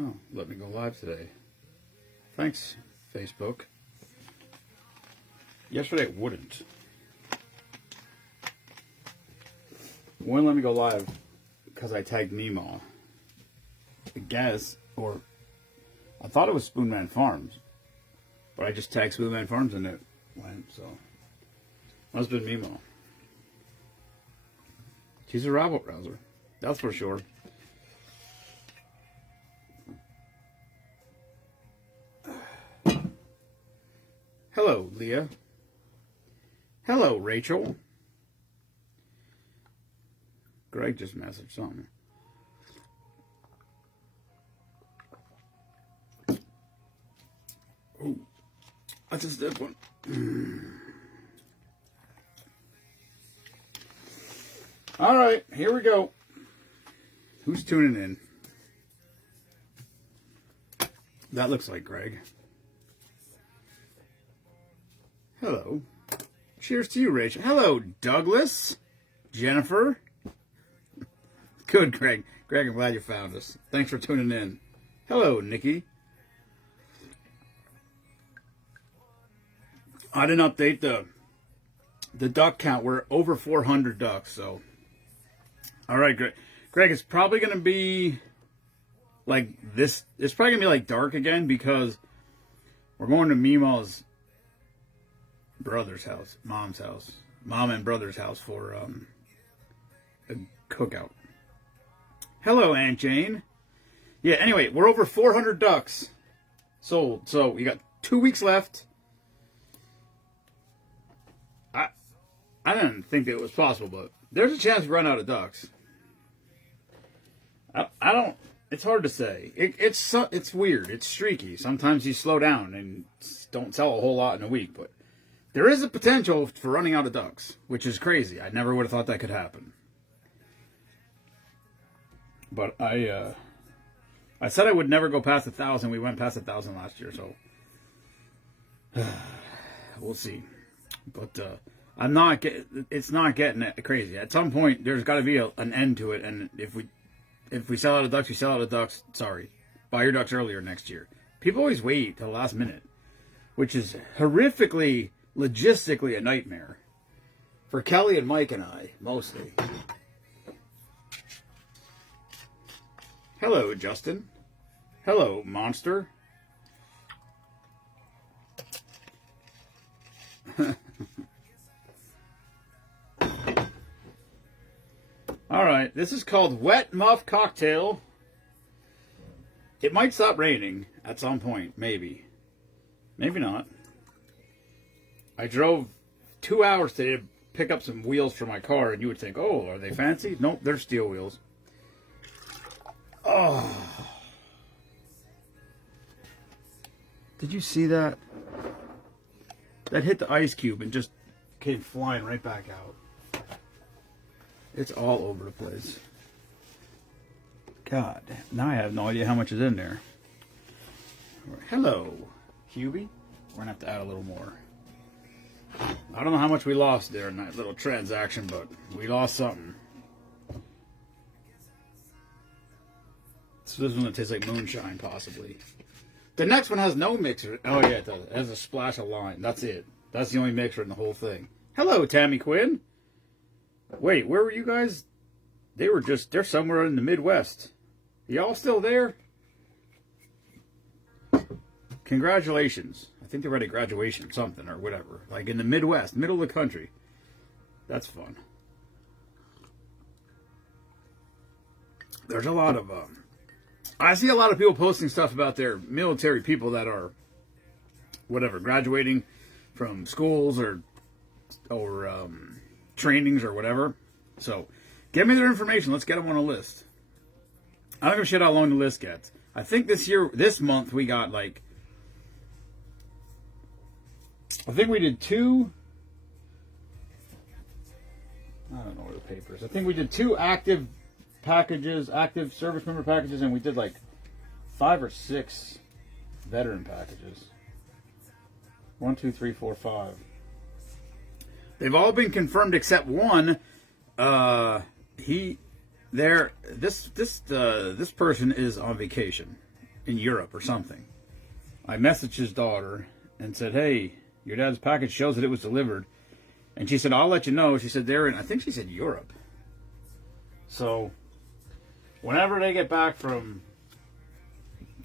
Oh, let me go live today. Thanks, Facebook. Yesterday it wouldn't. Wouldn't let me go live because I tagged Meemaw. I guess, or I thought it was Spoonman Farms, but I just tagged Spoonman Farms and it went, so must have been Meemaw. She's a rabble rouser, that's for sure. Hello, Leah. Hello, Rachel. Greg just messaged something. Oh, that's a stiff one. All right, here we go. Who's tuning in? That looks like Greg. Hello. Cheers to you, Rachel. Hello, Douglas. Jennifer. Good, Greg. Greg, I'm glad you found us. Thanks for tuning in. Hello, Nikki. I didn't update the duck count. We're over 400 ducks, so. All right, Greg. Greg, it's probably going to be like this. It's probably going to be like dark again because we're going to Meemaw's brother's house, mom's house, mom and brother's house for a cookout. Hello, Aunt Jane. Yeah, anyway, we're over 400 ducks sold. So you got 2 weeks left. I didn't think that it was possible, but there's a chance we run out of ducks. I don't. It's hard to say. It's weird. It's streaky. Sometimes you slow down and don't sell a whole lot in a week, but there is a potential for running out of ducks, which is crazy. I never would have thought that could happen. But I said I would never go past 1,000. We went past 1,000 last year, so we'll see. But it's not getting crazy. At some point, there's got to be an end to it. And if we sell out of ducks, we sell out of ducks. Sorry, buy your ducks earlier next year. People always wait till the last minute, which is horrifically, logistically a nightmare for Kelly and Mike and I, mostly. Hello, Justin. Hello, Monster. All right, this is called Wet Muff Cocktail. It might stop raining at some point, maybe. Maybe not. I drove 2 hours today to pick up some wheels for my car, and you would think, oh, are they fancy? Nope, they're steel wheels. Oh. Did you see that? That hit the ice cube and just came flying right back out. It's all over the place. God, now I have no idea how much is in there. Hello, Hubie. We're going to have to add a little more. I don't know how much we lost there in that little transaction, but we lost something. So this one that tastes like moonshine, possibly. The next one has no mixer. Oh, yeah, it does. It has a splash of lime. That's it. That's the only mixer in the whole thing. Hello, Tammy Quinn. Wait, where were you guys? They're somewhere in the Midwest. Y'all still there? Congratulations. I think they're at a graduation, something, or whatever. Like in the Midwest, middle of the country. That's fun. There's a lot of, I see a lot of people posting stuff about their military people that are, whatever, graduating from schools or trainings or whatever. So, give me their information. Let's get them on a list. I don't give a shit how long the list gets. I think this month, we got like, I think we did 2, I don't know where the paper is. I think we did 2 active packages, active service member packages, and we did like 5 or 6 veteran packages. 1, 2, 3, 4, 5. They've all been confirmed except one. This person is on vacation. in Europe or something. I messaged his daughter and said, "Hey, your dad's package shows that it was delivered." And she said, "I'll let you know." She said they're in, I think she said Europe. So whenever they get back from,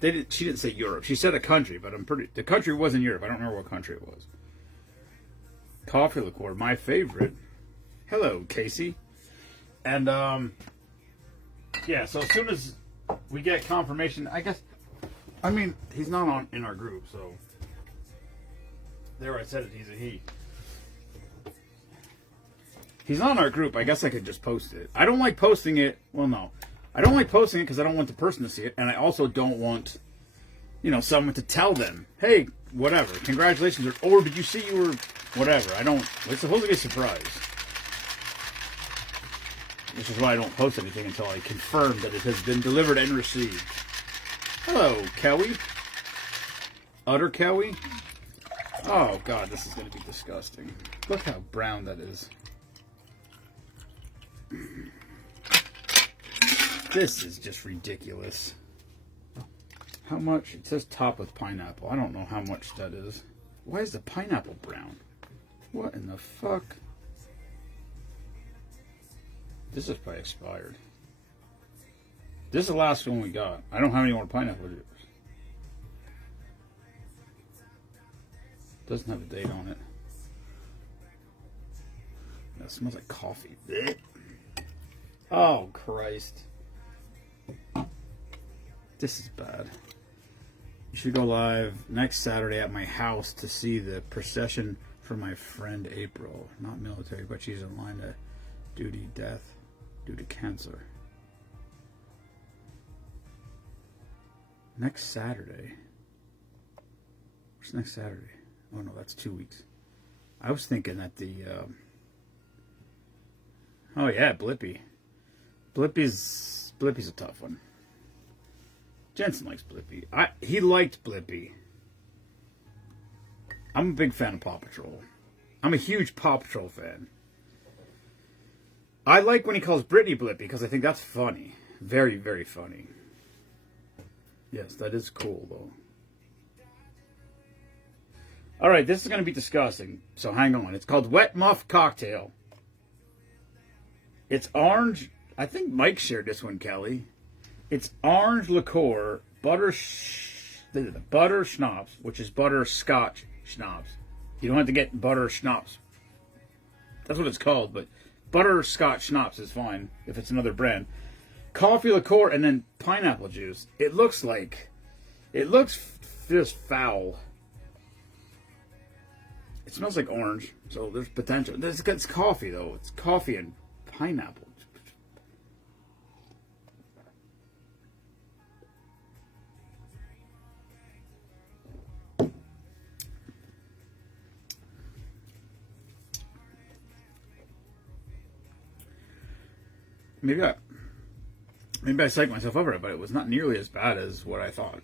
she didn't say Europe. She said a country, but the country wasn't Europe. I don't remember what country it was. Coffee liqueur, my favorite. Hello, Casey. And yeah, so as soon as we get confirmation, I guess, I mean, he's not in our group, so there I said it, he's a he. He's not in our group. I guess I could just post it. I don't like posting it. Well, no. I don't like posting it because I don't want the person to see it. And I also don't want, someone to tell them, "Hey, whatever, congratulations." Or did you see you were whatever. It's supposed to be a surprise. Which is why I don't post anything until I confirm that it has been delivered and received. Hello, Kelly. Utter Kelly. Oh, God, this is going to be disgusting. Look how brown that is. This is just ridiculous. How much? It says top with pineapple. I don't know how much that is. Why is the pineapple brown? What in the fuck? This is probably expired. This is the last one we got. I don't have any more pineapple juice. Doesn't have a date on it. That smells like coffee. Oh, Christ. This is bad. You should go live next Saturday at my house to see the procession for my friend April. Not military, but she's in line to duty death due to cancer. Next Saturday. What's next Saturday? Oh no, that's 2 weeks. I was thinking that oh yeah, Blippi. Blippi's a tough one. Jensen likes Blippi. He liked Blippi. I'm a big fan of Paw Patrol. I'm a huge Paw Patrol fan. I like when he calls Brittany Blippi because I think that's funny. Very, very funny. Yes, that is cool though. Alright, this is going to be disgusting, so hang on. It's called Wet Muff Cocktail. It's orange. I think Mike shared this one, Kelly. It's orange liqueur, butter schnapps, which is butterscotch schnapps. You don't have to get butter schnapps. That's what it's called, but butterscotch schnapps is fine if it's another brand. Coffee liqueur and then pineapple juice. It looks just foul. It smells like orange, so there's potential. It's coffee though. It's coffee and pineapple. Maybe I psyched myself over it, but it was not nearly as bad as what I thought.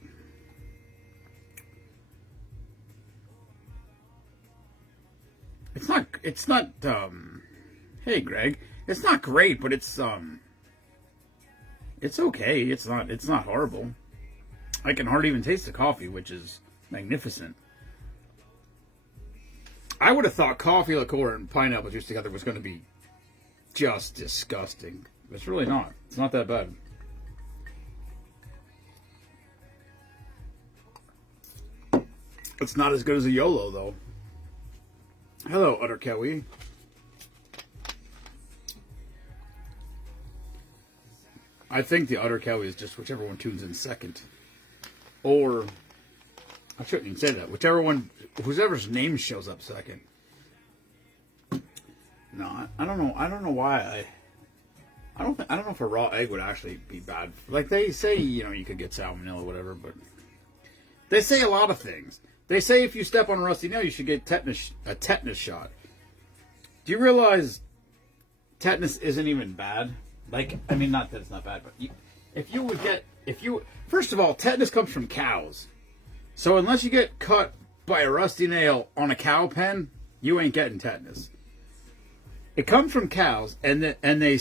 It's not hey Greg, it's not great, but it's okay. It's not horrible. I can hardly even taste the coffee, which is magnificent. I would have thought coffee liqueur and pineapple juice together was going to be just disgusting. It's really not. It's not that bad. It's not as good as a YOLO, though. Hello, Utter Kelly. I think the Utter Kelly is just whichever one tunes in second. Or, I shouldn't even say that. Whoever's name shows up second. No, I don't know. I don't know why I don't know if a raw egg would actually be bad. Like they say, you could get salmonella or whatever, but they say a lot of things. They say if you step on a rusty nail, you should get a tetanus shot. Do you realize tetanus isn't even bad? Not that it's not bad, but first of all, tetanus comes from cows. So unless you get cut by a rusty nail on a cow pen, you ain't getting tetanus. It comes from cows, and they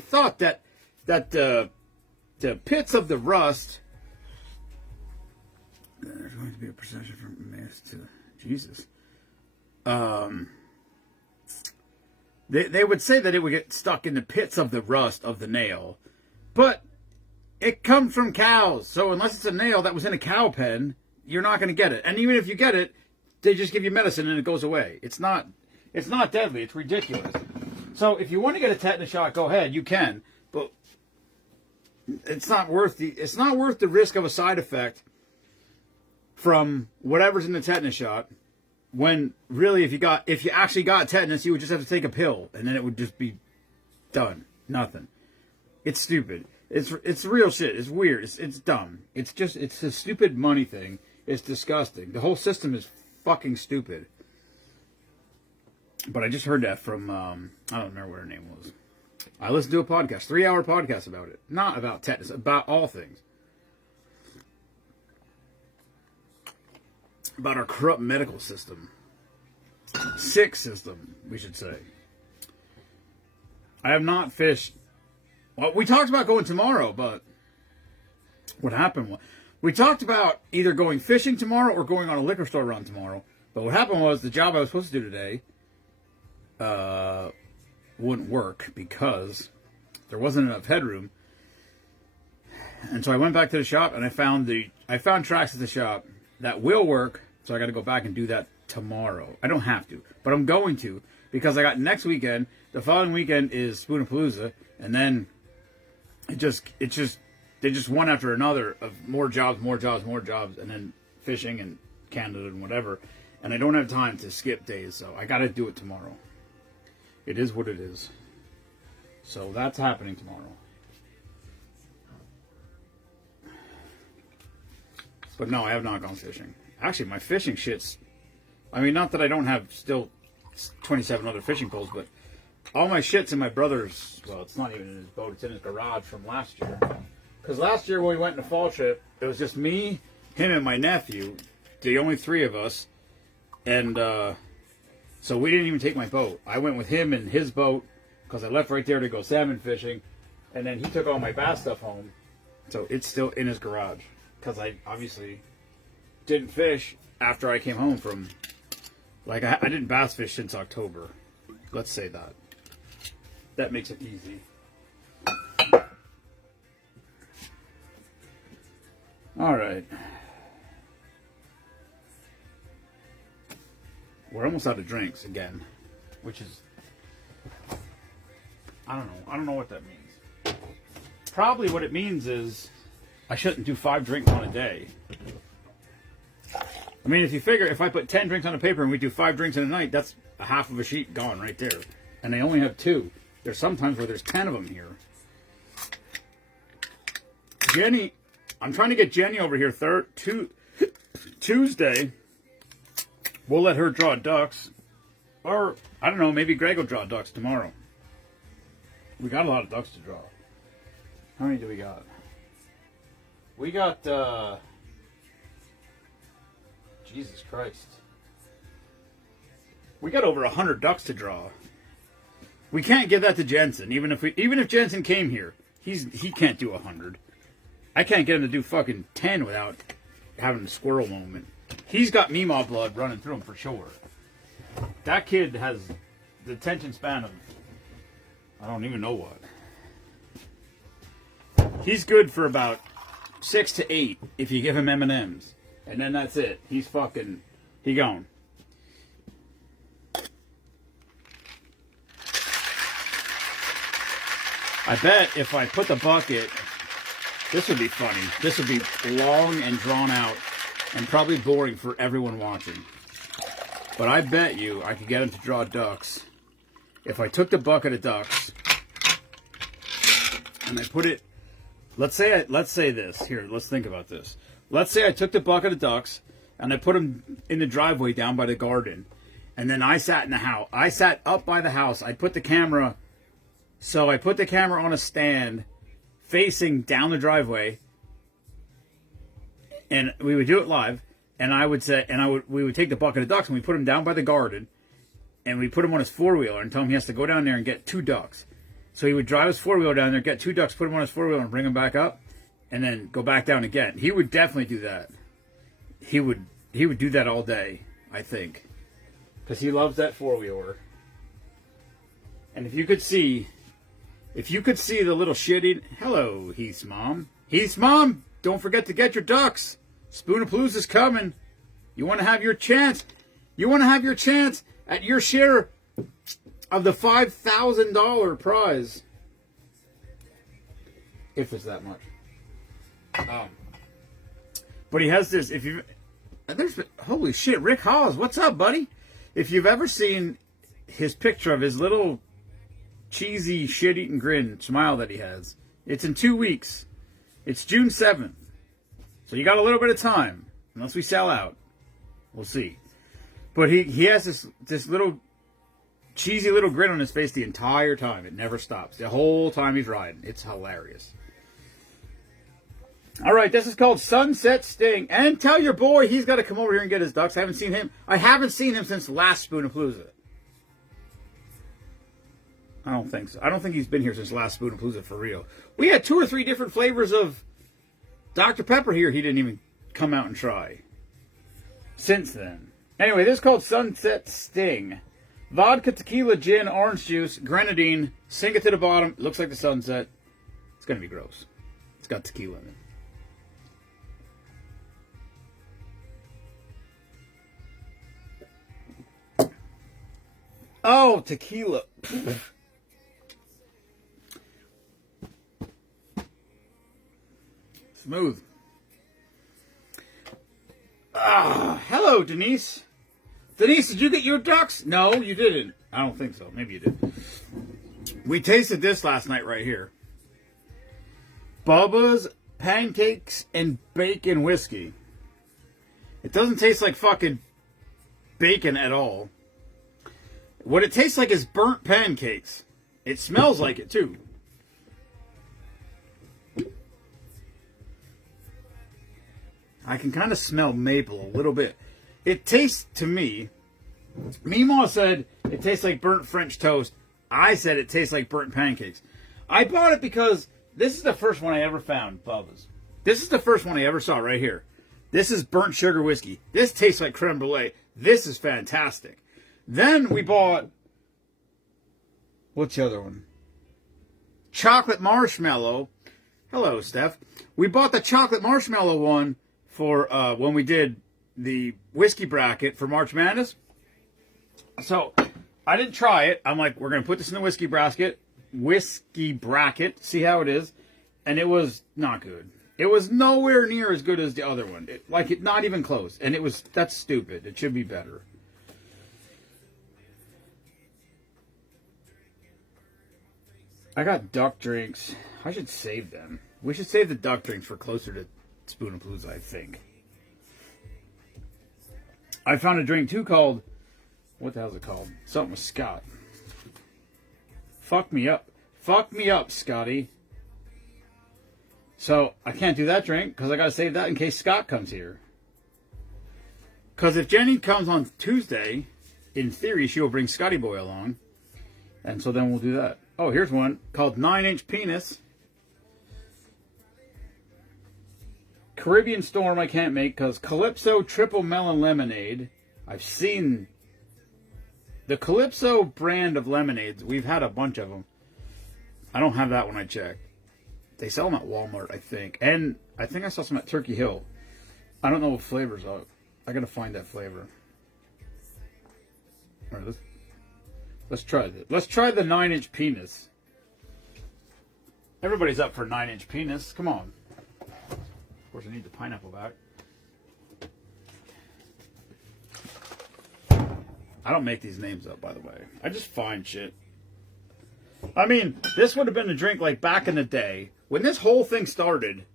thought that the pits of the rust going to be a procession from Emmaus to Jesus. They would say that it would get stuck in the pits of the rust of the nail, but it comes from cows. So unless it's a nail that was in a cow pen, you're not going to get it. And even if you get it, they just give you medicine and it goes away. It's not deadly. It's ridiculous. So if you want to get a tetanus shot, go ahead. You can, but it's not worth the risk of a side effect from whatever's in the tetanus shot. When really, if you actually got tetanus, you would just have to take a pill, and then it would just be done. Nothing. It's stupid. It's real shit. It's weird. It's dumb. It's a stupid money thing. It's disgusting. The whole system is fucking stupid. But I just heard that from I don't remember what her name was. I listened to a podcast, 3-hour podcast about it. Not about tetanus, about all things. About our corrupt medical system. Sick system, we should say. I have not fished. Well, we talked about going tomorrow, but what happened was we talked about either going fishing tomorrow or going on a liquor store run tomorrow. But what happened was the job I was supposed to do today wouldn't work because there wasn't enough headroom. And so I went back to the shop and I found tracks at the shop that will work. So I got to go back and do that tomorrow. I don't have to, but I'm going to because I got next weekend. The following weekend is Spoonapalooza, and then they just one after another of more jobs, and then fishing and Canada and whatever. And I don't have time to skip days, so I got to do it tomorrow. It is what it is. So that's happening tomorrow. But no, I have not gone fishing. Actually, my fishing shit's... I mean, not that I don't have still 27 other fishing poles, but all my shit's in my brother's... Well, it's not even in his boat. It's in his garage from last year. Because last year when we went on a fall trip, it was just me, him, and my nephew. The only three of us. And so we didn't even take my boat. I went with him in his boat because I left right there to go salmon fishing. And then he took all my bass stuff home. So it's still in his garage. Because I obviously... didn't fish after I came home from, like, I didn't bass fish since October. Let's say that. That makes it easy. All right. We're almost out of drinks again, which is, I don't know what that means. Probably what it means is I shouldn't do 5 drinks on a day. I mean, if you figure, if I put 10 drinks on a paper and we do 5 drinks in a night, that's a half of a sheet gone right there. And they only have 2. There's sometimes where there's 10 of them here. Jenny, I'm trying to get Jenny over here Tuesday. We'll let her draw ducks. Or, I don't know, maybe Greg will draw ducks tomorrow. We got a lot of ducks to draw. How many do we got? We got, Jesus Christ. We got over 100 ducks to draw. We can't give that to Jensen. Even if Jensen came here, he can't do 100. I can't get him to do fucking 10 without having a squirrel moment. He's got Meemaw blood running through him for sure. That kid has the attention span of I don't even know what. He's good for about 6 to 8 if you give him M&Ms. And then that's it. He gone. I bet if I put the bucket, this would be funny. This would be long and drawn out and probably boring for everyone watching. But I bet you I could get him to draw ducks. If I took the bucket of ducks and I put it, let's say this. Here, let's think about this. Let's say I took the bucket of ducks and I put them in the driveway down by the garden. And then I sat in the house. I sat up by the house. I put the camera. So I put the camera on a stand facing down the driveway. And we would do it live. And I would say, we would take the bucket of ducks and we put them down by the garden. And we put him on his 4-wheeler and tell him he has to go down there and get 2 ducks. So he would drive his 4-wheeler down there, get 2 ducks, put them on his 4-wheeler and bring them back up. And then go back down again. He would definitely do that. he would do that all day, I think, because he loves that 4-wheeler. And if you could see the little shitty, hello, Heath's mom. Heath's mom, don't forget to get your ducks. Spoonapalooza's coming. You want to have your chance. You want to have your chance at your share of the $5,000 prize. If it's that much. But he has this, holy shit, Rick Hawes, what's up, buddy? If you've ever seen his picture of his little cheesy shit-eating grin smile that he has, it's in 2 weeks. It's June 7th. So you got a little bit of time, unless we sell out. We'll see. But he has this little cheesy little grin on his face the entire time. It never stops. The whole time he's riding. It's hilarious. All right, this is called Sunset Sting. And tell your boy he's got to come over here and get his ducks. I haven't seen him since last Spoonapalooza. I don't think so. I don't think he's been here since last Spoonapalooza for real. We had 2 or 3 different flavors of Dr. Pepper here he didn't even come out and try since then. Anyway, this is called Sunset Sting. Vodka, tequila, gin, orange juice, grenadine. Sink it to the bottom. It looks like the sunset. It's going to be gross. It's got tequila in it. Oh, tequila. Smooth. Hello, Denise. Denise, did you get your ducks? No, you didn't. I don't think so. Maybe you did. We tasted this last night right here. Bubba's Pancakes and Bacon Whiskey. It doesn't taste like fucking bacon at all. What it tastes like is burnt pancakes. It smells like it, too. I can kind of smell maple a little bit. It tastes, to me, Meemaw said it tastes like burnt French toast. I said it tastes like burnt pancakes. I bought it because this is the first one I ever found, Bubba's. This is the first one I ever saw right here. This is burnt sugar whiskey. This tastes like creme brulee. This is fantastic. Then we bought, what's the other one? Chocolate marshmallow. Hello, Steph. We bought the chocolate marshmallow one for when we did the whiskey bracket for March Madness. So I didn't try it. I'm like, we're going to put this in the whiskey bracket, see how it is. And it was not good. It was nowhere near as good as the other one. Not even close. And that's stupid. It should be better. I got duck drinks. I should save them. We should save the duck drinks for closer to Spoonapalooza, I think. I found a drink too called, what the hell is it called? Something with Scott. Fuck me up. Fuck me up, Scotty. So I can't do that drink because I got to save that in case Scott comes here. Because if Jenny comes on Tuesday, in theory, she will bring Scotty Boy along. And so then we'll do that. Oh, here's one called 9-Inch Penis. Caribbean Storm I can't make because Calypso Triple Melon Lemonade. I've seen the Calypso brand of lemonades. We've had a bunch of them. I don't have that one I checked. They sell them at Walmart, I think. And I think I saw some at Turkey Hill. I don't know what flavors are. I gotta find that flavor. All right, let's try this. Let's try the 9-Inch Penis. Everybody's up for 9-Inch Penis. Come on. Of course, I need the pineapple back. I don't make these names up, by the way. I just find shit. I mean, this would have been a drink like back in the day. When this whole thing started,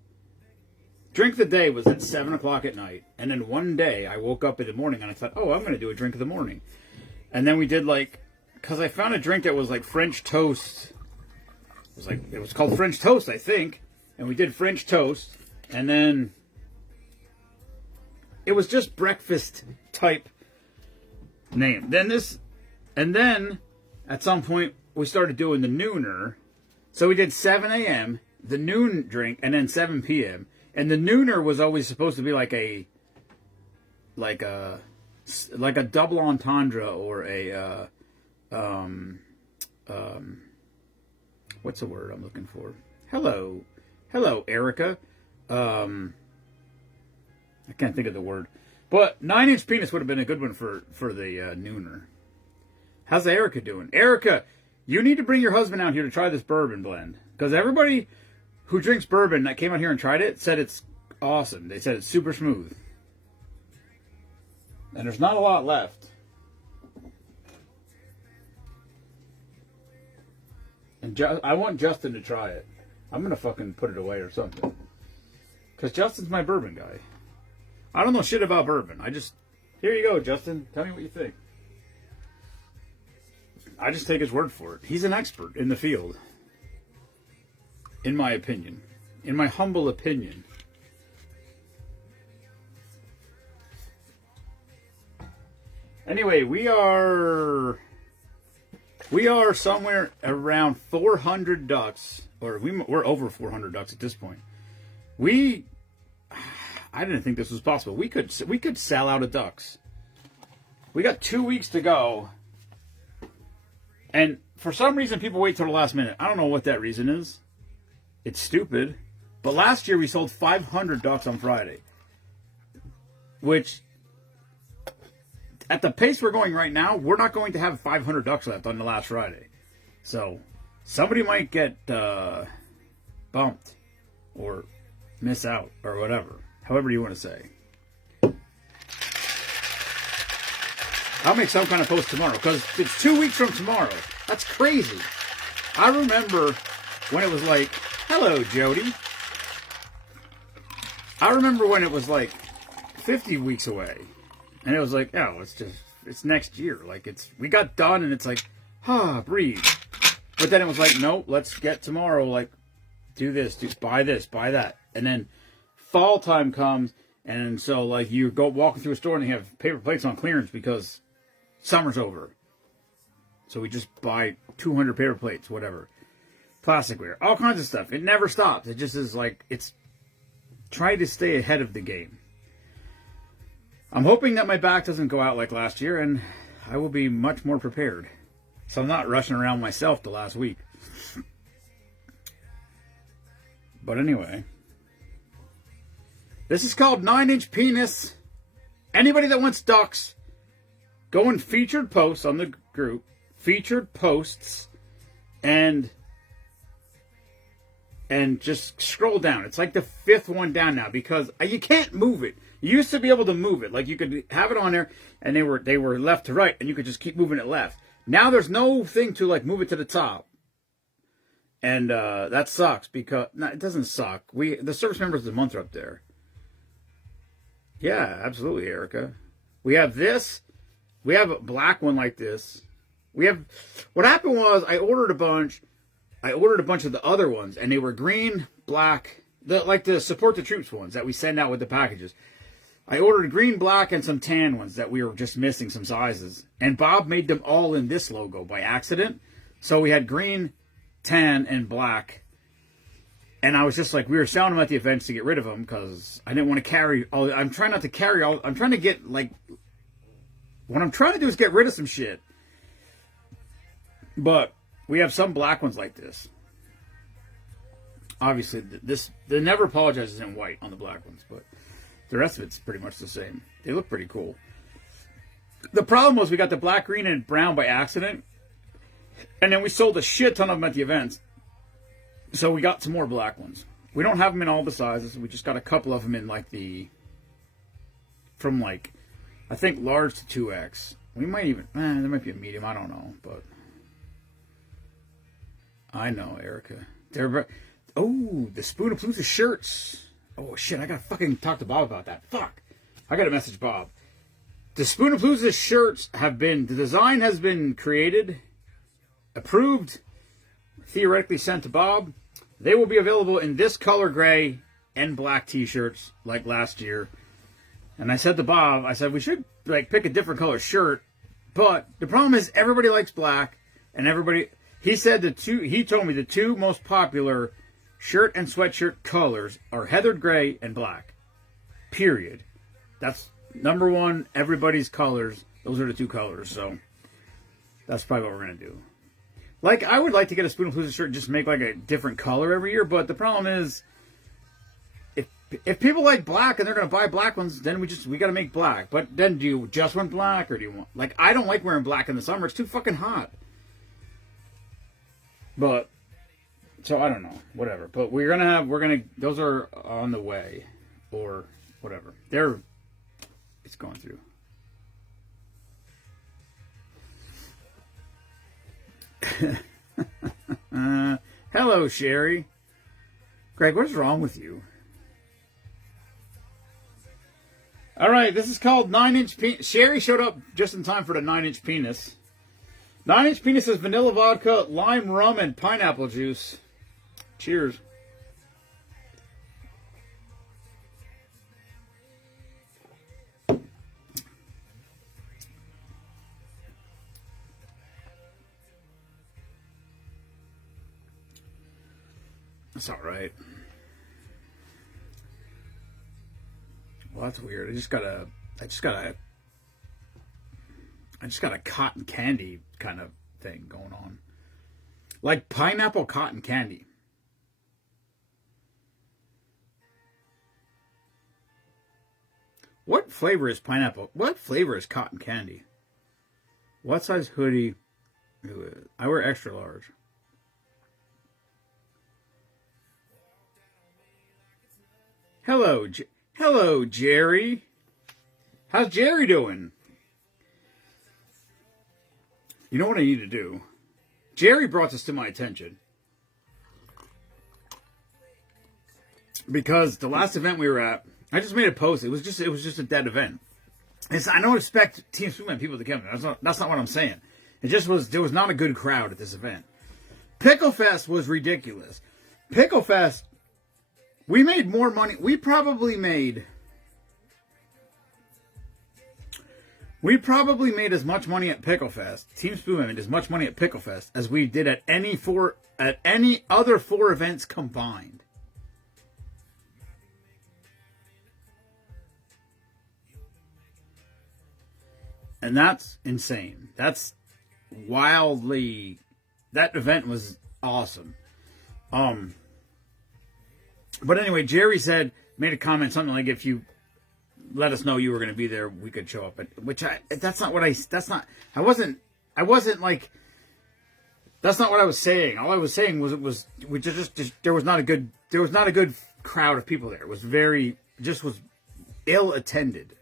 drink of the day was at 7 o'clock at night. And then one day, I woke up in the morning and I thought, oh, I'm going to do a drink of the morning. And then we did because I found a drink that was like French toast. It was called French toast, I think. And we did French toast. And then it was just breakfast type name. And then at some point we started doing the nooner. So we did 7 a.m., the noon drink, and then 7 p.m. And the nooner was always supposed to be like a like a double entendre or a what's the word I'm looking for? Hello, Erica. I can't think of the word, but 9-inch penis would have been a good one for the nooner. How's Erica doing? Erica, you need to bring your husband out here to try this bourbon blend, because everybody who drinks bourbon that came out here and tried it said it's awesome. They said it's super smooth, and there's not a lot left. And I want Justin to try it. I'm gonna fucking put it away or something, because Justin's my bourbon guy. I don't know shit about bourbon. Here you go, Justin. Tell me what you think. I just take his word for it. He's an expert in the field, in my opinion, in my humble opinion. Anyway, we are somewhere around 400 ducks, or we're over 400 ducks at this point. I didn't think this was possible. We could sell out of ducks. We got 2 weeks to go, and for some reason people wait till the last minute. I don't know what that reason is. It's stupid. But last year we sold 500 ducks on Friday, which, at the pace we're going right now, we're not going to have 500 ducks left on the last Friday. So somebody might get bumped or miss out or whatever. However you want to say. I'll make some kind of post tomorrow, because it's 2 weeks from tomorrow. That's crazy. I remember when it was like, hello, Jody. I remember when it was like 50 weeks away. And it was like, oh, it's next year. Like, we got done and it's like, breathe. But then it was like, no, let's get tomorrow, like, do this, buy that. And then fall time comes, and so, like, you go walking through a store and you have paper plates on clearance because summer's over. So we just buy 200 paper plates, whatever. Plasticware, all kinds of stuff. It never stops. It just is like, it's trying to stay ahead of the game. I'm hoping that my back doesn't go out like last year, and I will be much more prepared. So I'm not rushing around myself the last week. But anyway, this is called 9-inch penis. Anybody that wants ducks, go in featured posts on the group, featured posts, and just scroll down. It's like the 5th one down now, because you can't move it. You used to be able to move it. Like, you could have it on there, and they were left to right, and you could just keep moving it left. Now there's no thing to, like, move it to the top. And that sucks, because... No, it doesn't suck. The service members of the month are up there. Yeah, absolutely, Erica. We have this. We have a black one like this. What happened was, I ordered a bunch of the other ones, and they were green, black, like the support the troops ones that we send out with the packages. I ordered green, black, and some tan ones that we were just missing some sizes. And Bob made them all in this logo by accident. So we had green, tan, and black. And I was just like, we were selling them at the events to get rid of them, because I didn't want to carry all. I'm trying not to carry all. I'm trying to get, like, what I'm trying to do is get rid of some shit. But we have some black ones like this. Obviously, the Never Apologize is in white on the black ones, but the rest of it's pretty much the same. They look pretty cool. The problem was we got the black, green, and brown by accident, and then we sold a shit ton of them at the events. So we got some more black ones. We don't have them in all the sizes. We just got a couple of them in, like, from, like, I think large to 2X. We might even, there might be a medium. I don't know, but I know, Erica. Oh, the Spoonapalooza shirts. Oh, shit, I gotta fucking talk to Bob about that. Fuck. I gotta message Bob. The Spoonapalooza shirts the design has been created, approved, theoretically sent to Bob. They will be available in this color gray and black t-shirts like last year. And I said to Bob, we should, like, pick a different color shirt. But the problem is everybody likes black, and he told me the two most popular shirt and sweatshirt colors are heathered gray and black. Period. That's Number one, everybody's colors. Those are the two colors. So that's probably what we're going to do. Like, I would like to get a Spoonapalooza shirt and just make like a different color every year. But the problem is, if people like black and they're going to buy black ones, then we got to make black. But then do you just want black, or do you want, like, I don't like wearing black in the summer. It's too fucking hot. But, so I don't know, whatever. But those are on the way, or whatever. It's going through. Hello, Sherry. Greg, what's wrong with you? All right, this is called 9-inch penis. Sherry showed up just in time for the 9-inch penis. 9-inch penis is vanilla vodka, lime rum, and pineapple juice. Cheers. That's all right. Well, that's weird. I just got a cotton candy kind of thing going on. Like pineapple cotton candy. What flavor is pineapple? What flavor is cotton candy? What size hoodie? I wear extra large. Hello, Jerry. How's Jerry doing? You know what I need to do? Jerry brought this to my attention. Because the last event we were at, I just made a post. It was just a dead event. I don't expect Team Spoonman people to come. That's not what I'm saying. There was not a good crowd at this event. Pickle Fest was ridiculous. Pickle Fest, we made more money. We probably made as much money at Pickle Fest. Team Spoonman made as much money at Pickle Fest as we did at any other 4 events combined. And that's insane. That's wildly. That event was awesome. But anyway, Jerry made a comment, something like, if you let us know you were going to be there, we could show up. That's not what I wasn't like, that's not what I was saying. All I was saying was there was not a good crowd of people there. It was was ill attended.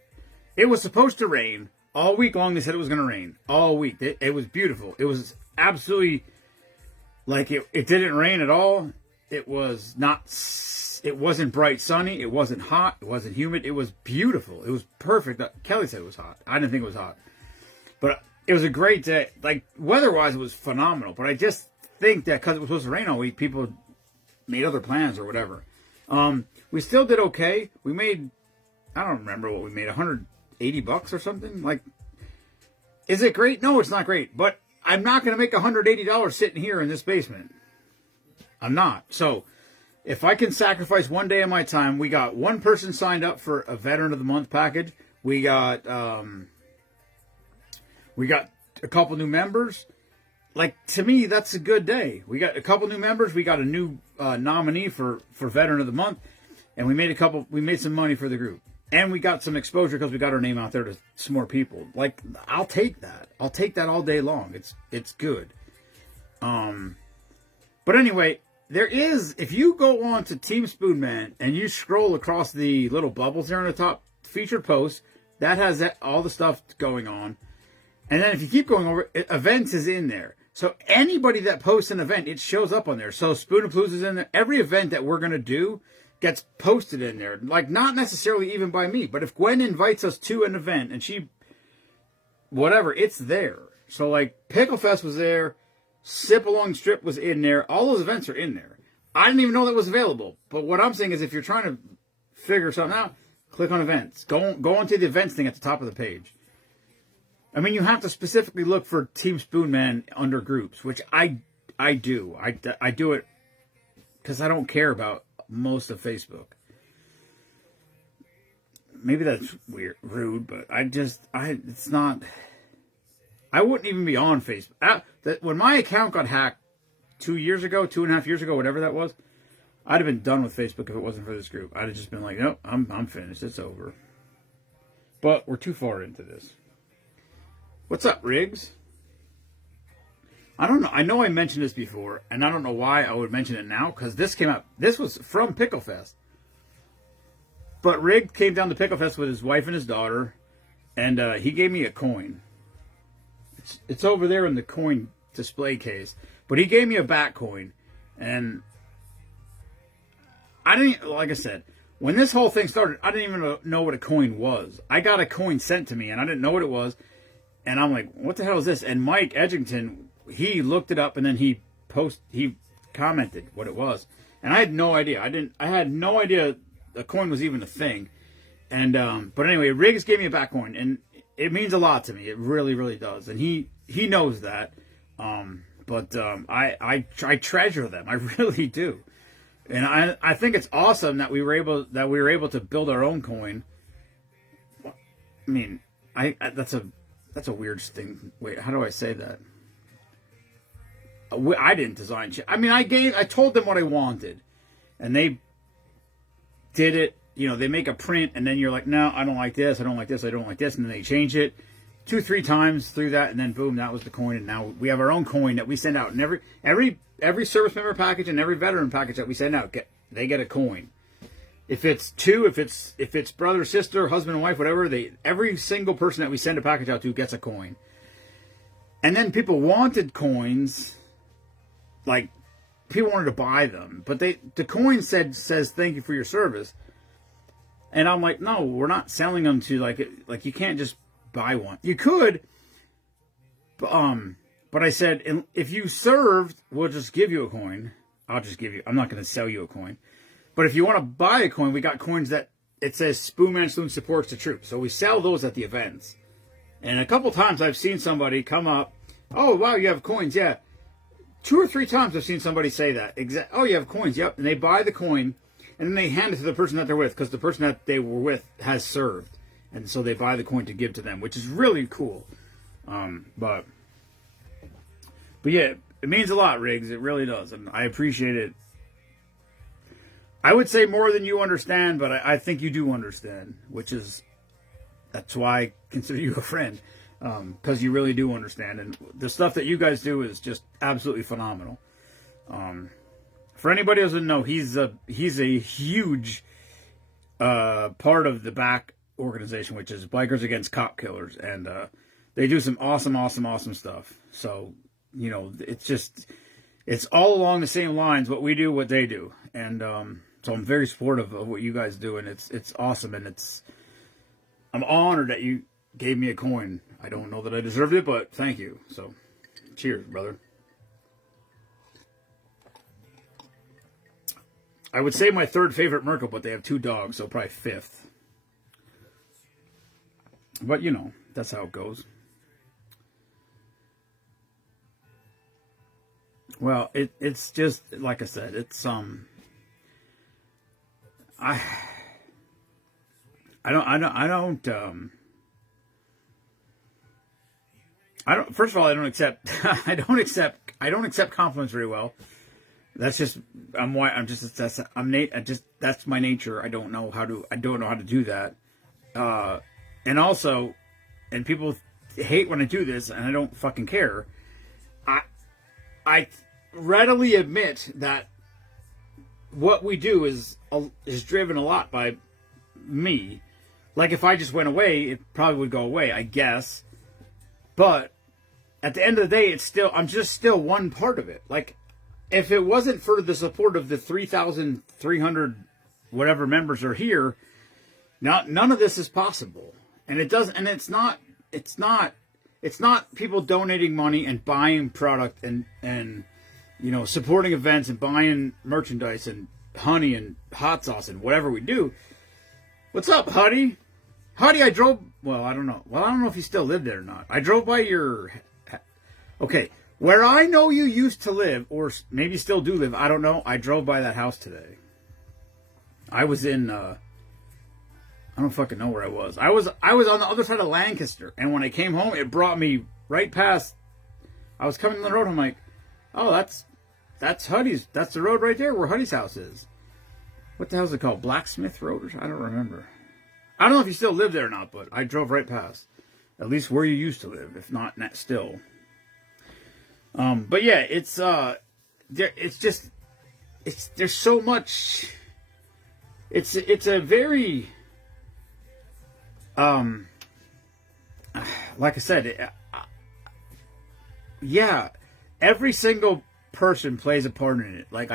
It was supposed to rain all week long. They said it was going to rain all week. It was beautiful. It was absolutely, like, it didn't rain at all. It wasn't bright sunny. It wasn't hot. It wasn't humid. It was beautiful. It was perfect. Kelly said it was hot. I didn't think it was hot. But it was a great day. Like, weather-wise, it was phenomenal. But I just think that because it was supposed to rain all week, people made other plans or whatever. We still did okay. We made, I don't remember what we made, $180 or something? Like, is it great? No, it's not great. But I'm not going to make $180 sitting here in this basement. I'm not. So, if I can sacrifice one day of my time, we got one person signed up for a Veteran of the Month package. We got a couple new members. Like, to me, that's a good day. We got a couple new members. We got a new nominee for Veteran of the Month, and we made some money for the group, and we got some exposure because we got our name out there to some more people. Like, I'll take that. I'll take that all day long. It's good. But anyway. If you go on to Team Spoonman and you scroll across the little bubbles there on the top, featured posts, that has all the stuff going on. And then if you keep going over, events is in there. So anybody that posts an event, it shows up on there. So Spoonapalooza is in there. Every event that we're going to do gets posted in there. Like, not necessarily even by me, but if Gwen invites us to an event and whatever, it's there. So, like, Pickle Fest was there. Sip Along Strip was in there. All those events are in there. I didn't even know that was available. But what I'm saying is, if you're trying to figure something out, click on events. Go onto the events thing at the top of the page. I mean, you have to specifically look for Team Spoonman under groups, which I do. I do it because I don't care about most of Facebook. maybe that's weird, rude, but it's not. I wouldn't even be on Facebook. When my account got hacked 2 years ago, 2.5 years ago, whatever that was, I'd have been done with Facebook if it wasn't for this group. I'd have just been like, nope, I'm finished. It's over. But we're too far into this. What's up, Riggs? I don't know. I know I mentioned this before, and I don't know why I would mention it now, because this came out. This was from Pickle Fest. But Riggs came down to Pickle Fest with his wife and his daughter, and he gave me a coin. It's over there in the coin display case. But he gave me a bat coin, and I didn't, like I said, when this whole thing started, I didn't even know what a coin was. I got a coin sent to me, and I didn't know what it was, and I'm like, what the hell is this? And Mike Edgington, he looked it up, and then he commented what it was, and I had no idea. I had no idea a coin was even a thing, and but anyway, Riggs gave me a bat coin, and it means a lot to me. It really, really does, and he knows that. But I treasure them. I really do, and I think it's awesome that we were able to build our own coin. I mean, that's a weird thing. Wait, how do I say that? I didn't design shit. I mean, I told them what I wanted, and they did it. You know, they make a print, and then you're like, no, I don't like this. I don't like this. I don't like this, and then they change it 2-3 times through that, and then boom, that was the coin. And now we have our own coin that we send out. And every service member package and every veteran package that we send out, they get a coin. If it's two, if it's brother, sister, husband, and wife, whatever, every single person that we send a package out to gets a coin. And then people wanted coins, like people wanted to buy them, but the coin says thank you for your service. And I'm like, no, we're not selling them to like you can't just buy one. You could, but I said, if you served, we'll just give you a coin. I'm not going to sell you a coin. But if you want to buy a coin, we got coins that it says Spoonman Saloon supports the troops. So we sell those at the events. And a couple times I've seen somebody come up, oh, wow, you have coins. Yeah. 2 or 3 times I've seen somebody say that. Oh, you have coins. Yep. And they buy the coin, and then they hand it to the person that they're with, because the person that they were with has served. And so they buy the coin to give to them, which is really cool. But yeah, it means a lot, Riggs. It really does. And I appreciate it. I would say more than you understand, but I think you do understand, that's why I consider you a friend, because you really do understand. And the stuff that you guys do is just absolutely phenomenal. For anybody who doesn't know, he's a huge part of the back organization, which is Bikers Against Cop Killers, and they do some awesome stuff. So, you know, it's all along the same lines, what we do, what they do, and so I'm very supportive of what you guys do, and it's awesome, and I'm honored that you gave me a coin. I don't know that I deserved it, but thank you. So, cheers, brother. I would say my 3rd favorite Merkle, but they have 2 dogs, so probably 5th. But, you know, that's how it goes. Well, it's just, like I said, it's, I don't, first of all, I don't accept compliments very well. That's just, that's my nature. I don't know how to do that. And also, and people hate when I do this, and I don't fucking care. I readily admit that what we do is driven a lot by me. Like, if I just went away, it probably would go away, I guess. But at the end of the day, I'm just still one part of it. Like, if it wasn't for the support of the 3,300 whatever members are here, none of this is possible. And it's not people donating money and buying product and you know, supporting events and buying merchandise and honey and hot sauce and whatever we do. What's up, Huddy? Huddy, I don't know. Well, I don't know if you still live there or not. I drove by your... Okay, where I know you used to live, or maybe still do live, I don't know. I drove by that house today. I was in I don't fucking know where I was. I was on the other side of Lancaster, and when I came home, it brought me right past. I was coming down the road. I'm like, oh, that's Huddy's. That's the road right there where Huddy's house is. What the hell is it called? Blacksmith Road? I don't remember. I don't know if you still live there or not, but I drove right past. At least where you used to live, if not still. But yeah, it's just there's so much. It's a very like I said, yeah, every single person plays a part in it. Like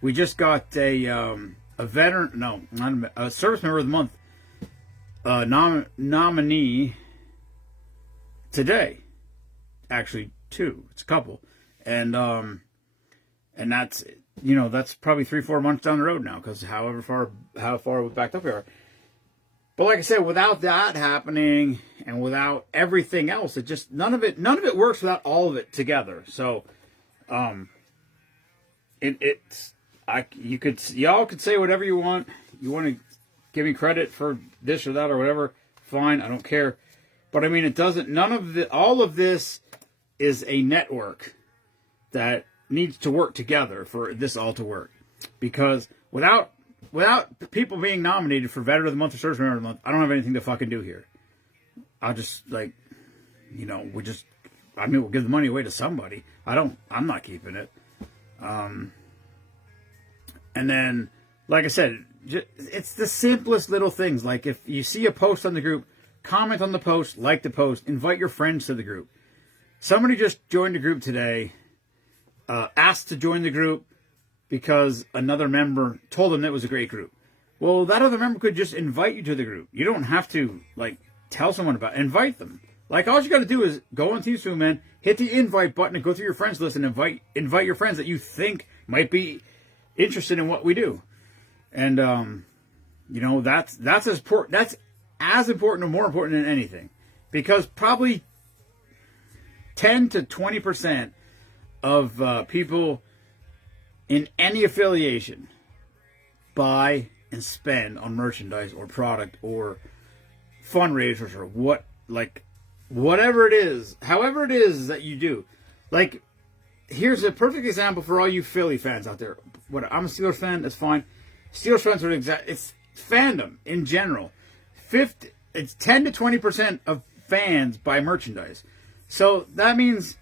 we just got a veteran, no, not a service member of the month nominee today. Actually, two. It's a couple, and that's that's probably 3-4 months down the road now, because how far we backed up we are. But like I said, without that happening and without everything else, it just none of it works without all of it together. So, y'all could say whatever you want. You want to give me credit for this or that or whatever, fine, I don't care. But I mean, it doesn't. All of this is a network that needs to work together for this all to work. Because without people being nominated for Veteran of the Month or Service Member of the Month, I don't have anything to fucking do here. I'll just we'll give the money away to somebody. I'm not keeping it. And then, like I said, it's the simplest little things. Like if you see a post on the group, comment on the post, like the post, invite your friends to the group. Somebody just joined the group today, asked to join the group because another member told them it was a great group. Well, that other member could just invite you to the group. You don't have to tell someone about it. Invite them. Like, all you got to do is go on TeamSpeak, man, hit the invite button and go through your friends list and invite your friends that you think might be interested in what we do. And that's as important. That's as important or more important than anything, because probably 10 to 20% of people in any affiliation buy and spend on merchandise or product or fundraisers or whatever it is, however it is that you do. Like, here's a perfect example for all you Philly fans out there. I'm a Steelers fan, that's fine. Steelers fans are it's fandom in general. It's 10 to 20% of fans buy merchandise. So that means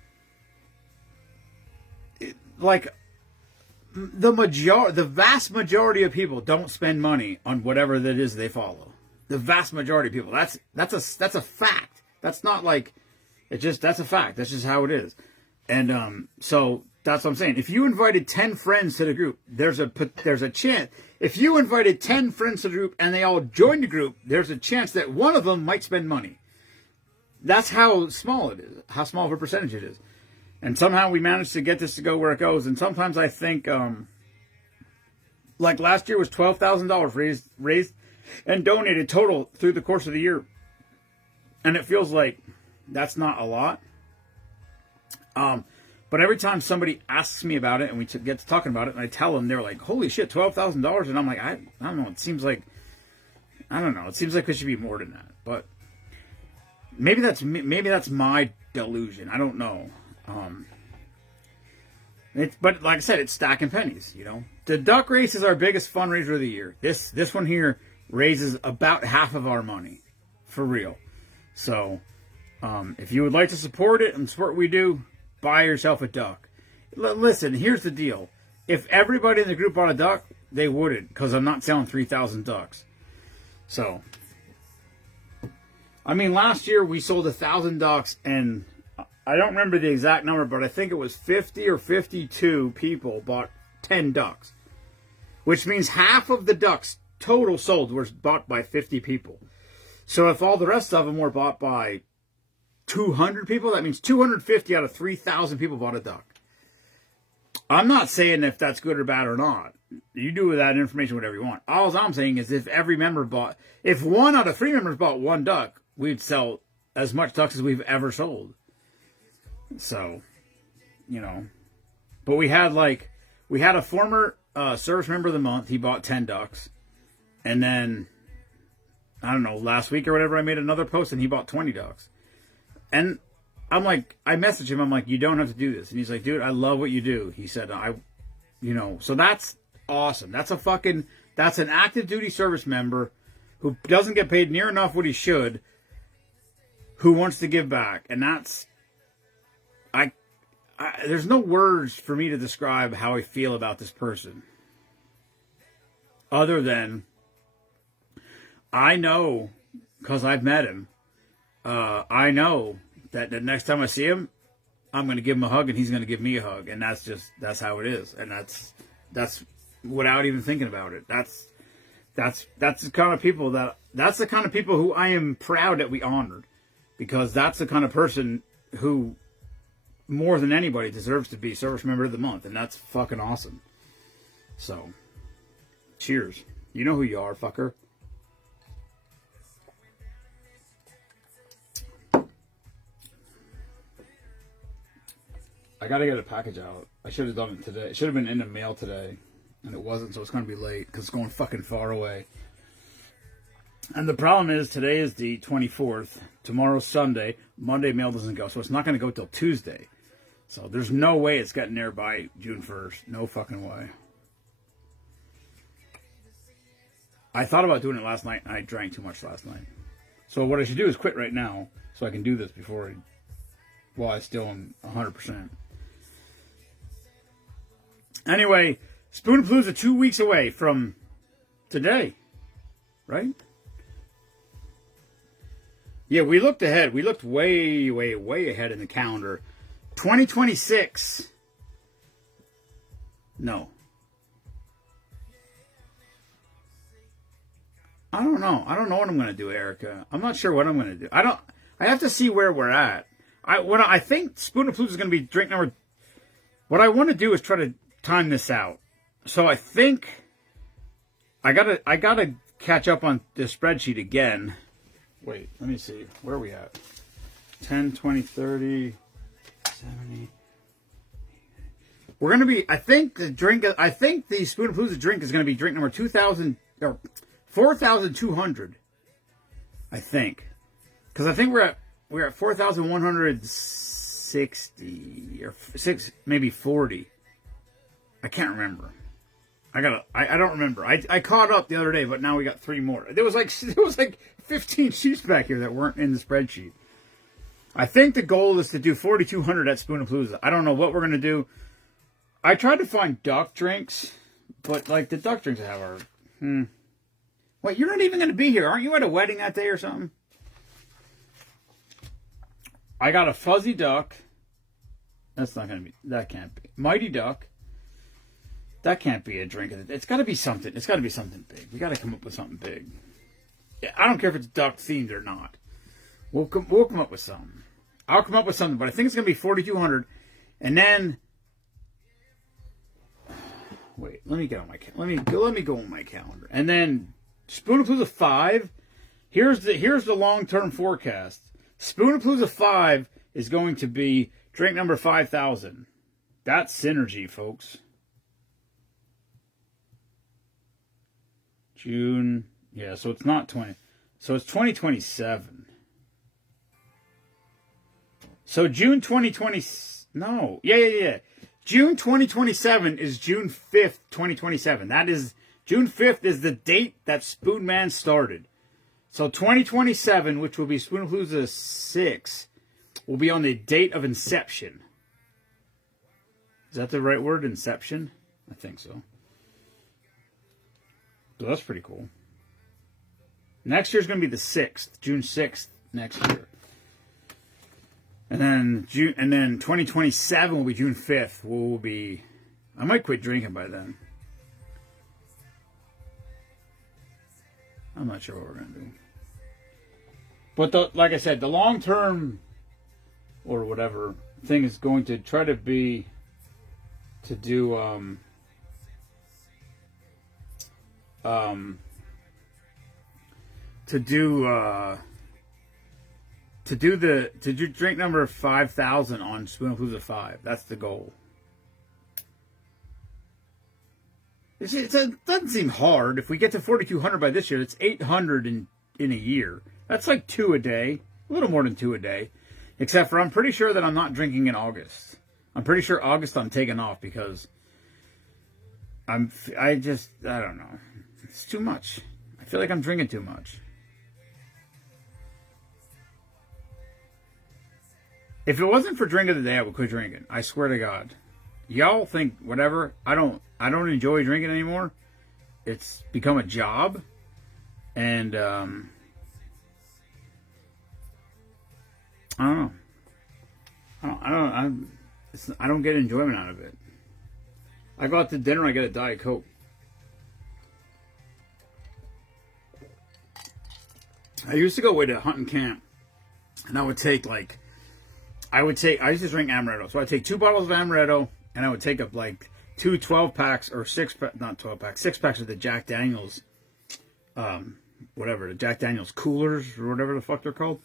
the vast majority of people don't spend money on whatever that is they follow. The vast majority of people. That's a fact. That's not that's a fact. That's just how it is. And so that's what I'm saying. If you invited 10 friends to the group, there's a chance. If you invited 10 friends to the group and they all joined the group, there's a chance that one of them might spend money. That's how small it is. How small of a percentage it is. And somehow we managed to get this to go where it goes. And sometimes I think, last year was $12,000 raised and donated total through the course of the year. And it feels like that's not a lot. But every time somebody asks me about it and we get to talking about it and I tell them, they're like, holy shit, $12,000. And I'm like, I don't know. It seems like it should be more than that. But maybe that's my delusion. I don't know. But like I said, it's stacking pennies, The duck race is our biggest fundraiser of the year. This one here raises about half of our money. For real. So, if you would like to support it and support what we do, buy yourself a duck. Listen, here's the deal. If everybody in the group bought a duck, they wouldn't, because I'm not selling 3,000 ducks. So, I mean, last year we sold 1,000 ducks, and I don't remember the exact number, but I think it was 50 or 52 people bought 10 ducks. Which means half of the ducks total sold was bought by 50 people. So if all the rest of them were bought by 200 people, that means 250 out of 3,000 people bought a duck. I'm not saying if that's good or bad or not. You do with that information whatever you want. All I'm saying is if if 1 out of 3 members bought 1 duck, we'd sell as much ducks as we've ever sold. So, but we had a former service member of the month. He bought 10 ducks. And then I don't know, last week or whatever, I made another post and he bought 20 ducks. And I'm like, I messaged him, I'm like, you don't have to do this. And he's like, dude, I love what you do. He said, so that's awesome. That's an active duty service member who doesn't get paid near enough what he should, who wants to give back. And that's, there's no words for me to describe how I feel about this person. Other than, I know, because I've met him, I know that the next time I see him, I'm going to give him a hug and he's going to give me a hug. And that's how it is. And that's without even thinking about it. That's the kind of people who I am proud that we honored, because that's the kind of person who more than anybody deserves to be Service Member of the Month. And that's fucking awesome. So, cheers. You know who you are, fucker. I gotta get a package out. I should have done it today. It should have been in the mail today, and it wasn't, so it's gonna be late because it's going fucking far away. And the problem is, today is the 24th. Tomorrow's Sunday. Monday mail doesn't go, so it's not gonna go till Tuesday. So there's no way it's getting there by June 1st. No fucking way. I thought about doing it last night, and I drank too much last night. So what I should do is quit right now, so I can do this before I still am 100%. Anyway, Spoonapalooza 2 weeks away from today, right? Yeah, we looked ahead. We looked way, way, way ahead in the calendar. 2026. No. I don't know. I don't know what I'm going to do, Erica. I'm not sure what I'm going to do. I have to see where we're at. I think Spoonapalooza is going to be drink number. What I want to do is try to time this out. So I think I gotta catch up on the spreadsheet again. Wait, let me see. Where are we at? 10, 20, 30, 70. We're going to be, I think the Spoonapalooza drink is going to be drink number 2,000 or 4,200. I think. Because I think we're at 4,160 or maybe 40. I can't remember. I don't remember. I caught up the other day, but now we got 3 more. There was like 15 sheets back here that weren't in the spreadsheet. I think the goal is to do 4,200 at Spoonapalooza. I don't know what we're gonna do. I tried to find duck drinks, but like the duck drinks I have are. Wait, you're not even gonna be here, aren't you? At a wedding that day or something? I got a fuzzy duck. That's not gonna be. That can't be. Mighty Duck. That can't be a drink. It's got to be something. It's got to be something big. We got to come up with something big. Yeah, I don't care if it's duck themed or not. We'll come up with something. I'll come up with something, but I think it's gonna be 4,200. And then, wait, let me go on my calendar. And then Spoonapalooza 5. Here's the long-term forecast. Spoonapalooza 5 is going to be drink number 5,000. That's synergy, folks. June, yeah, so it's not 20. So it's 2027. So June 2020, no, yeah. June 2027 is June 5th, 2027. That is, June 5th is the date that Spoonman started. So 2027, which will be Spoonapalooza 6, will be on the date of inception. Is that the right word, inception? I think so. So that's pretty cool. Next year's going to be the 6th, June 6th next year. And then 2027 will be June 5th. I might quit drinking by then. I'm not sure what we're going to do. But like I said, the long-term or whatever thing is going to try to be to do to do drink number 5,000 on Spoonapalooza 5. That's the goal. It doesn't seem hard. If we get to 4,200 by this year, that's 800 in a year. That's like 2 a day, a little more than 2 a day. Except for I'm pretty sure that I'm not drinking in August. I'm pretty sure August I'm taking off because I don't know. It's too much. I feel like I'm drinking too much. If it wasn't for drink of the day, I would quit drinking. I swear to God. Y'all think whatever. I don't enjoy drinking anymore. It's become a job. And I don't know. I don't get enjoyment out of it. I go out to dinner, I get a Diet Coke. I used to go away to hunting camp, and I used to drink amaretto. So I'd take 2 bottles of amaretto, and I would take up like 2 12-packs or 6-packs of the Jack Daniels, the Jack Daniels coolers or whatever the fuck they're called.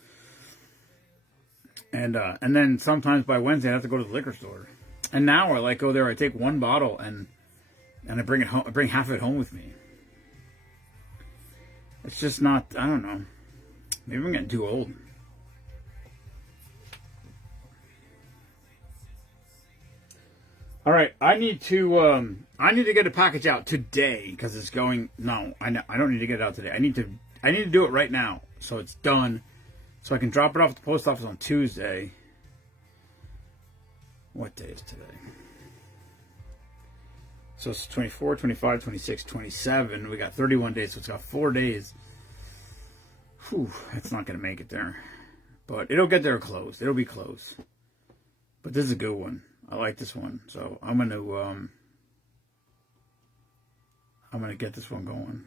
And then sometimes by Wednesday I have to go to the liquor store. And now I go there, I take 1 bottle and I bring it home. I bring half of it home with me. It's just not, I don't know. Maybe I'm getting too old. All right, I need to get a package out today because it's going. No, I don't need to get it out today. I need to do it right now so it's done, so I can drop it off at the post office on Tuesday. What day is today? So it's 24, 25, 26, 27. We got 31 days, so it's got 4 days. Whew, it's not going to make it there. But it'll get there close. It'll be close. But this is a good one. I like this one. So I'm going to get this one going.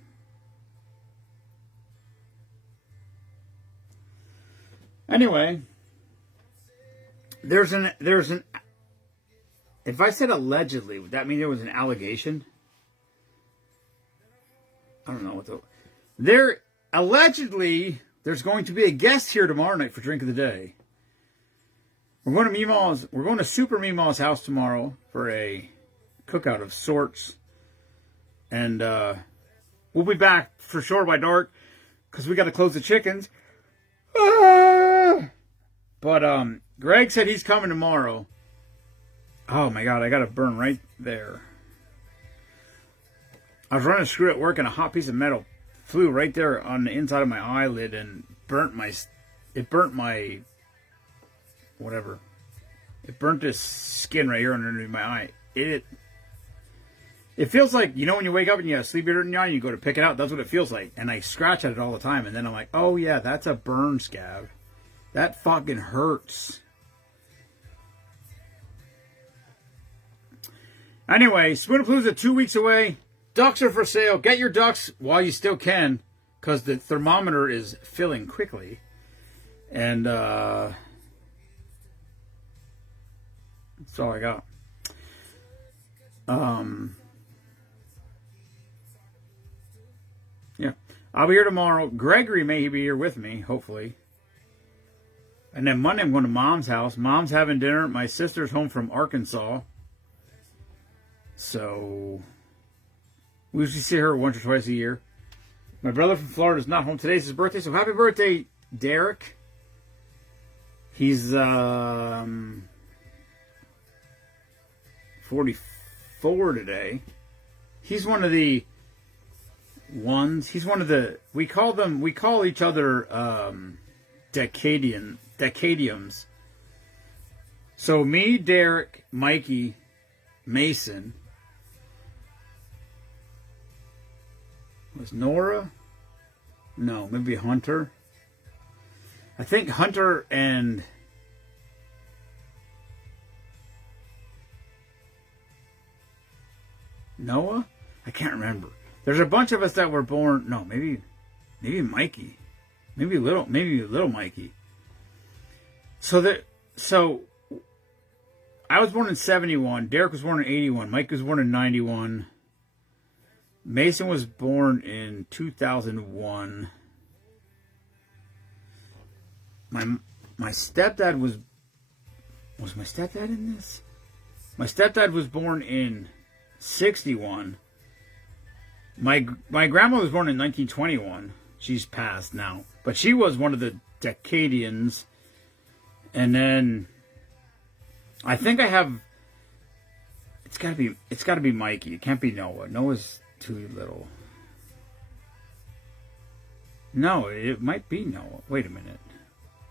Anyway, there's an if I said allegedly, would that mean there was an allegation? I don't know what allegedly there's going to be a guest here tomorrow night for Drink of the Day. We're going to Super Meemaw's house tomorrow for a cookout of sorts. And we'll be back for sure by dark because we got to close the chickens. But Greg said he's coming tomorrow. Oh my God, I got a burn right there. I was running a screw at work and a hot piece of metal flew right there on the inside of my eyelid and burnt my whatever. It burnt this skin right here underneath my eye. It feels like, you know, when you wake up and you have sleepy dirt in your eye and you go to pick it out, that's what it feels like. And I scratch at it all the time. And then I'm like, oh yeah, that's a burn scab. That fucking hurts. Anyway, Spoonapalooza 2 weeks away. Ducks are for sale. Get your ducks while you still can, because the thermometer is filling quickly. And that's all I got. Yeah, I'll be here tomorrow. Gregory may be here with me, hopefully. And then Monday I'm going to Mom's house. Mom's having dinner. My sister's home from Arkansas. So we usually see her once or twice a year. My brother from Florida is not home. Today's his birthday, so happy birthday, Derek. He's 44 today. He's one of the ones. He's one of the. We call each other decadiums. So me, Derek, Mikey, Mason. Was Nora? No, maybe Hunter. I think Hunter and Noah? I can't remember. There's a bunch of us that were born. No, maybe Mikey. Maybe little Mikey. So I was born in 71. Derek was born in 81. Mike was born in 91. Mason was born in 2001. My stepdad was my stepdad in this? My stepdad was born in 61. My grandma was born in 1921. She's passed now. But she was one of the Decadians. And then I think I have it's gotta be Mikey. It can't be Noah. Noah's too little. No, it might be Noah. Wait a minute.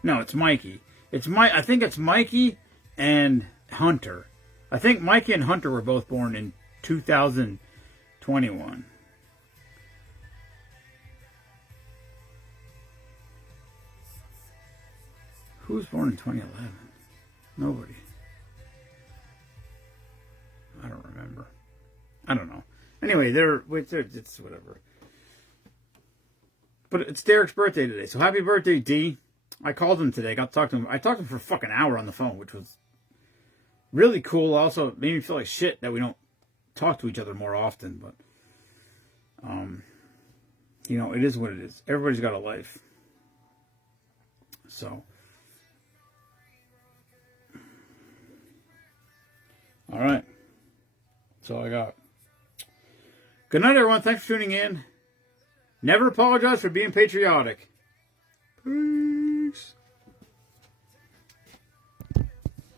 No, it's Mikey. I think it's Mikey and Hunter. I think Mikey and Hunter were both born in 2021. Who was born in 2011? Nobody. I don't remember. I don't know. Anyway, it's whatever. But it's Derek's birthday today, so happy birthday, D. I called him today. Got to talk to him. I talked to him for a fucking hour on the phone, which was really cool. Also made me feel like shit that we don't talk to each other more often. But, you know, it is what it is. Everybody's got a life. So, all right. That's all I got. Good night, everyone. Thanks for tuning in. Never apologize for being patriotic. Peace.